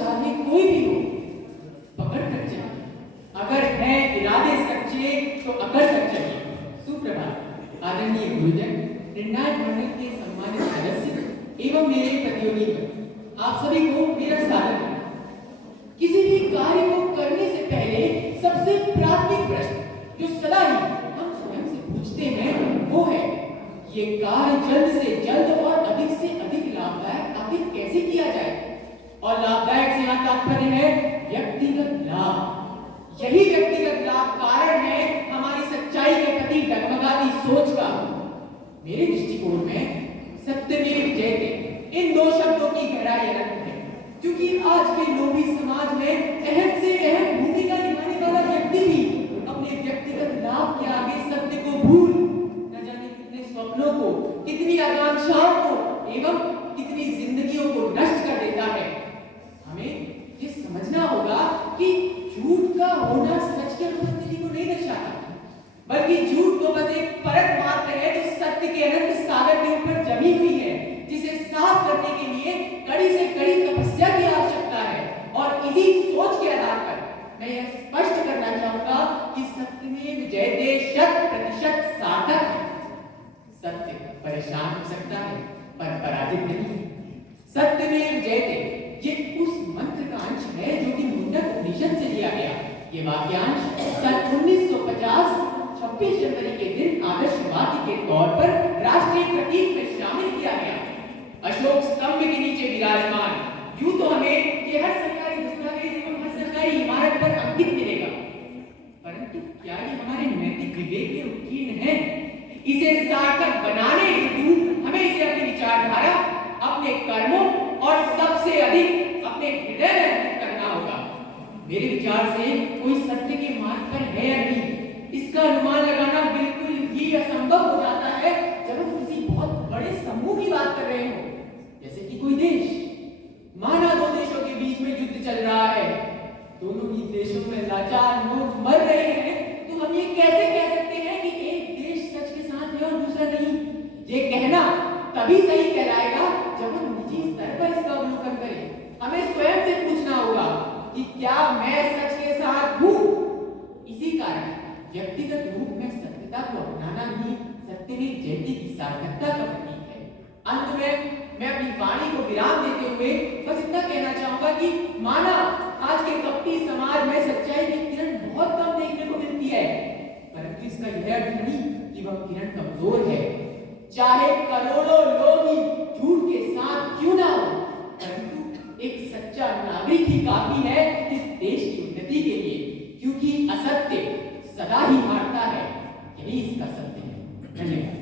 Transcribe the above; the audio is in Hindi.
चाहे कोई भी हो, पकड़ कर चलिए। अगर है इरादे सच्चे तो अकड़ कर चलिए। सुप्रभात आदरणीय गुरुजन, निर्णायक मंडल के सम्मानित सदस्य एवं मेरे प्रतियोगी वर्ग, आप सभी को मेरा स्वागत है। किसी भी कार्य को करने से पहले सबसे प्राथमिक प्रश्न जो सदा ही हम स्वयं से पूछते हैं वो है, ये कार्य जल्द से जल्द और अधिक से अधिक लाभदायक आखिर कैसे किया जाए। और लाभदायक से यहाँ तात्पर्य है व्यक्तिगत लाभ। यही व्यक्तिगत लाभ कारण है हमारी सच्चाई के प्रति डगमगाती सोच का। मेरे दृष्टिकोण में सत्यमेव जयते इन दो शब्दों की गहराई अनंत है, क्योंकि आज के लोभी समाज में अहम से अहम भूमिका निभाने वाला व्यक्ति भी अपने व्यक्तिगत लाभ के आगे सत्य को भूल न जाने कितने स्वप्नों को, कितनी आकांक्षाओं को एवं कितनी जिंदगियों को नष्ट कर देता है। हमें ये समझना होगा कि झूठ का होना सच की उपस्थिति को नहीं दर्शाता, बल्कि झूठ तो बस एक परत मात्र है जो सत्य के अनंत सागर के ऊपर जमी हुई है, जिसे साफ करने के लिए कड़ी से कड़ी तपस्या की आवश्यकता है। और इसी सोच के आधार पर मैं यह स्पष्ट करना चाहूंगा कि सत्यमेव जयते 100% सार्थक है। सत्य परेशान हो सकता है पर पराजित नहीं। सत्यमेव जयते ये उस मंत्र का अंश है जो कि मुंडक उपनिषद से लिया गया। ये वाक्यांश सन 1950 26 जनवरी के दिन आदर्श वाक्य के तौर पर राष्ट्रीय प्रतीक में शामिल किया गया। अशोक स्तंभ के नीचे विराजमान। यूं तो हमें ये हर सरकारी दस्तावेज एवं हर सरकारी इमारत पर अंकित मिलेगा, परंतु क्या ये हमारे नैतिक विवेक के उत्कीर्ण है? इसे सार्थक बनाने हेतु हमें इसे अपनी विचारधारा, अपने कर्मों और सबसे अधिक अपने हृदय में अंकित करना होगा। मेरे विचार से कोई सत्य के मार्ग पर है या नहीं, इसका अनुमान लगाना बिल्कुल ही असंभव हो जाता है जब हम किसी बहुत बड़े समूह की बात कर रहे हो, जैसे कि कोई देश। माना दो देशों के बीच में युद्ध चल रहा है, दोनों ही देशों में लाचार लोग मर रहे हैं, तो हम ये कैसे कह सकते हैं कि एक देश सच के साथ है और दूसरा नहीं? ये कहना तभी सही कहलाएगा जब हम निजी स्तर पर इसका अवलोकन करें। हमें स्वयं से पूछना होगा कि क्या मैं सच के साथ हूं? इसी कारण व्यक्तिगत रूप में सत्यता को अपनाना ही सत्यमेव जयते की सार्थकता का प्रतीक है। अंत में मैं अपनी वाणी को विराम देते हुए बस इतना कहना चाहूंगा कि माना आज के कपटी समाज में सच्चाई की किरण बहुत कम देखने को मिलती है, परंतु इसका यह अर्थ नहीं कि वह किरण कमजोर है। चाहे करोड़ों लोग ही झूठ के साथ क्यों ना हो, परंतु एक सच्चा नागरिक ही काफी है इस देश की उन्नति के लिए, क्योंकि असत्य सदा ही हारता है। यही इसका सत्य है। धन्यवाद।